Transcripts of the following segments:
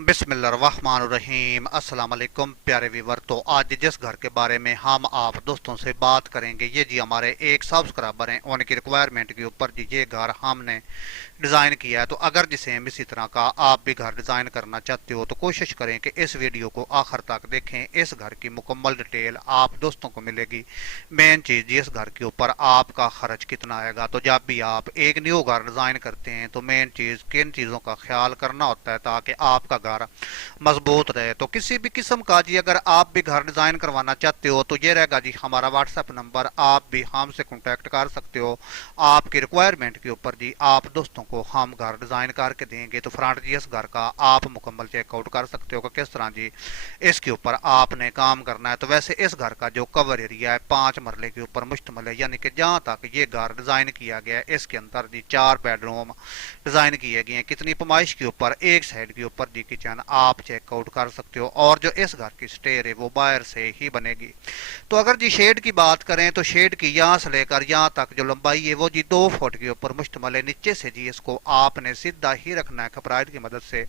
बिस्मिल्लाहिर्रहमानिर्रहीम। अस्सलाम वालेकुम प्यारे व्यूवर। तो आज जिस घर के बारे में हम आप दोस्तों से बात करेंगे, ये जी हमारे एक सब्सक्राइबर हैं, उनकी रिक्वायरमेंट के ऊपर जी ये घर हमने डिज़ाइन किया है। तो अगर जी सेम इसी तरह का आप भी घर डिज़ाइन करना चाहते हो तो कोशिश करें कि इस वीडियो को आखिर तक देखें। इस घर की मुकम्मल डिटेल आप दोस्तों को मिलेगी। मेन चीज़ जी, इस घर के ऊपर आपका खर्च कितना आएगा। तो जब भी आप एक न्यू घर डिज़ाइन करते हैं तो मेन चीज़ किन चीज़ों का ख्याल करना होता है ताकि आपका घर मजबूत रहे। तो किसी भी किस्म का जी अगर आप भी घर डिज़ाइन करवाना चाहते हो तो ये रहेगा जी हमारा व्हाट्सएप नंबर, आप भी हमसे कॉन्टैक्ट कर सकते हो। आपकी रिक्वायरमेंट के ऊपर जी आप दोस्तों को हम घर डिज़ाइन करके देंगे। तो फ्रंट जी इस घर का आप मुकम्मल चेकआउट कर सकते हो कि किस तरह जी इसके ऊपर आपने काम करना है। तो वैसे इस घर का जो कवर एरिया है 5 मरले के ऊपर मुश्तमिल है, यानी कि जहाँ तक ये घर डिज़ाइन किया गया है इसके अंदर जी 4 बेडरूम डिज़ाइन किए गए हैं। कितनी पमाइश के ऊपर, एक साइड के ऊपर जी किचन आप चेकआउट कर सकते हो। और जो इस घर की स्टेयर है वो बाहर से ही बनेगी। तो अगर जी शेड की बात करें तो शेड की यहाँ से लेकर यहाँ तक जो लंबाई है वो जी 2 फुट के ऊपर मुश्तमिल है। नीचे से जी इसको आपने सीधा ही रखना है खपराइट की मदद से,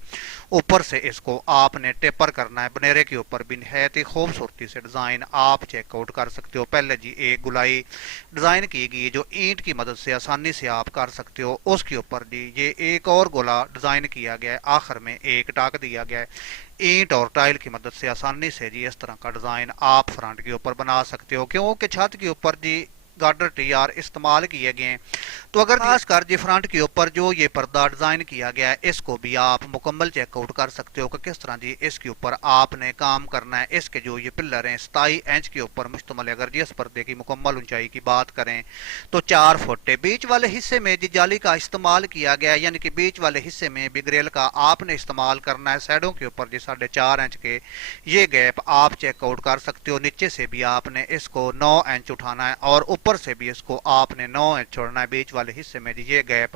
ऊपर से इसको आपने टेपर करना है। बनेरे के ऊपर भी निहायत ही खूबसूरती से डिज़ाइन आप चेकआउट कर सकते हो। पहले जी एक गुलाई डिज़ाइन की गई जो ईंट की मदद से आसानी से आप कर सकते हो। उसके ऊपर जी ये एक और गोला डिज़ाइन किया गया है, आखिर में एक टाक दिया गया है। ईंट और टाइल की मदद से आसानी से जी इस तरह का डिज़ाइन आप फ्रंट के ऊपर बना सकते हो, क्योंकि छत के ऊपर जी गार्डर टीआर इस्तेमाल किए गए हैं। तो अगर खास कर जी फ्रंट के ऊपर जो ये पर्दा डिज़ाइन किया गया है इसको भी आप मुकम्मल चेकआउट कर सकते हो कि किस तरह जी इसके ऊपर आपने काम करना है। इसके जो ये पिलर हैं 27 इंच के ऊपर मुश्तमिल है। अगर जी इस पर्दे की मुकम्मल ऊंचाई की बात करें तो 4 फुट है। बीच वाले हिस्से में जी जाली का इस्तेमाल किया गया है, यानी कि बीच वाले हिस्से में भी ग्रिल का आपने इस्तेमाल करना है। साइडों के ऊपर जी 4.5 इंच के ये गैप आप चेकआउट कर सकते हो। नीचे से भी आपने इसको 9 इंच उठाना है और ऊपर से भी इसको आपने 9 इंच छोड़ना है। बीच वाले हिस्से में जी ये गैप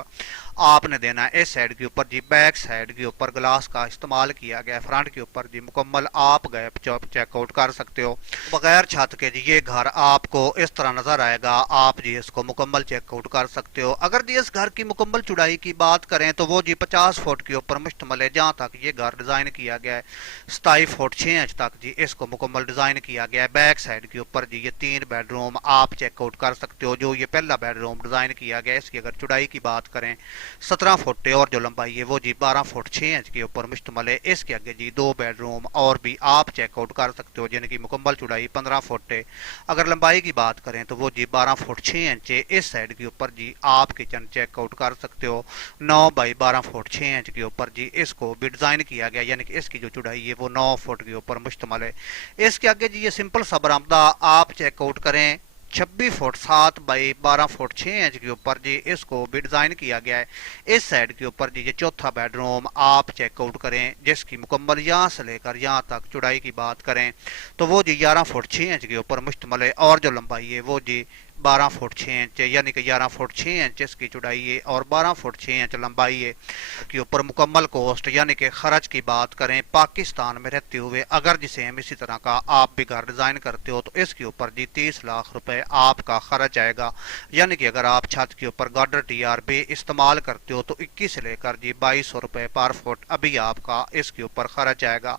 आपने देना है। इस साइड के ऊपर जी बैक साइड के ऊपर ग्लास का इस्तेमाल किया गया है। फ्रंट के ऊपर जी मुकम्मल आप गैप चेकआउट कर सकते हो। बगैर छत के जी ये घर आपको इस तरह नजर आएगा, आप जी इसको मुकम्मल चेकआउट कर सकते हो। अगर जी इस घर की मुकम्मल चौड़ाई की बात करें तो वो जी 50 फुट के ऊपर मुश्तमिल है। जहाँ तक ये घर डिज़ाइन किया गया है 27 फुट 6 इंच तक जी इसको मुकम्मल डिज़ाइन किया गया है। बैक साइड के ऊपर जी ये 3 बेडरूम आप चेकआउट कर सकते हो। जो ये पहला बेडरूम डिज़ाइन किया गया है इसकी अगर चौड़ाई की बात करें 17 फुट है और जो लंबाई है वो जी 12 फुट 6 इंच के ऊपर मुश्तमिल है। इसके आगे जी 2 बेडरूम और भी आप चेकआउट कर सकते हो जिनकी मुकम्मल चौड़ाई 15 फुट है। अगर लंबाई की बात करें तो वो जी 12 फुट 6 इंच है। इस साइड के ऊपर जी आप किचन चेकआउट कर सकते हो 9 बाई 12 फुट 6 इंच के ऊपर जी इसको भी डिज़ाइन किया गया, यानी कि इसकी जो चौड़ाई है वो 9 फुट के ऊपर मुश्तमिल है। इसके आगे जी ये सिंपल सा बरामदा आप चेकआउट करें 26 फुट 7 बाई 12 फुट 6 इंच के ऊपर जी इसको भी डिज़ाइन किया गया है। इस साइड के ऊपर जी ये चौथा बेडरूम आप चेकआउट करें जिसकी मुकम्मल यहाँ से लेकर यहाँ तक चौड़ाई की बात करें तो वो जी 11 फुट 6 इंच के ऊपर मुश्तमिल है। और जो लंबाई है वो जी 12 फुट 6 इंच है, यानी कि 11 फुट 6 इंच इसकी चौड़ाई है और 12 फुट 6 इंच लंबाई है। के ऊपर मुकम्मल कॉस्ट यानी कि खर्च की बात करें पाकिस्तान में रहते हुए अगर जी सेम इसी तरह का आप भी घर डिज़ाइन करते हो तो इसके ऊपर जी 30 लाख रुपए आपका खर्च आएगा। यानी कि अगर आप छत के ऊपर गार्डर टीआर भी इस्तेमाल करते हो तो 21 से लेकर जी 2200 रुपए पर फुट अभी आपका इसके ऊपर खर्च आएगा।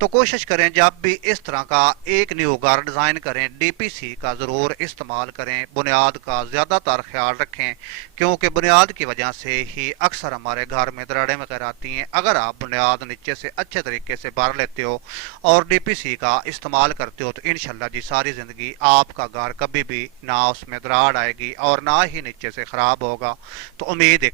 तो कोशिश करें जब भी इस तरह का एक न्यू घर डिज़ाइन करें डीपीसी का ज़रूर इस्तेमाल करें। बुनियाद का ज़्यादातर ख्याल रखें क्योंकि बुनियाद की वजह से ही अक्सर हमारे घर में दरारें वगैरह आती हैं। अगर आप बुनियाद नीचे से अच्छे तरीके से भर लेते हो और डीपीसी का इस्तेमाल करते हो तो इंशाल्लाह जी सारी ज़िंदगी आपका घर कभी भी ना उसमें दरार आएगी और ना ही नीचे से ख़राब होगा। तो उम्मीद है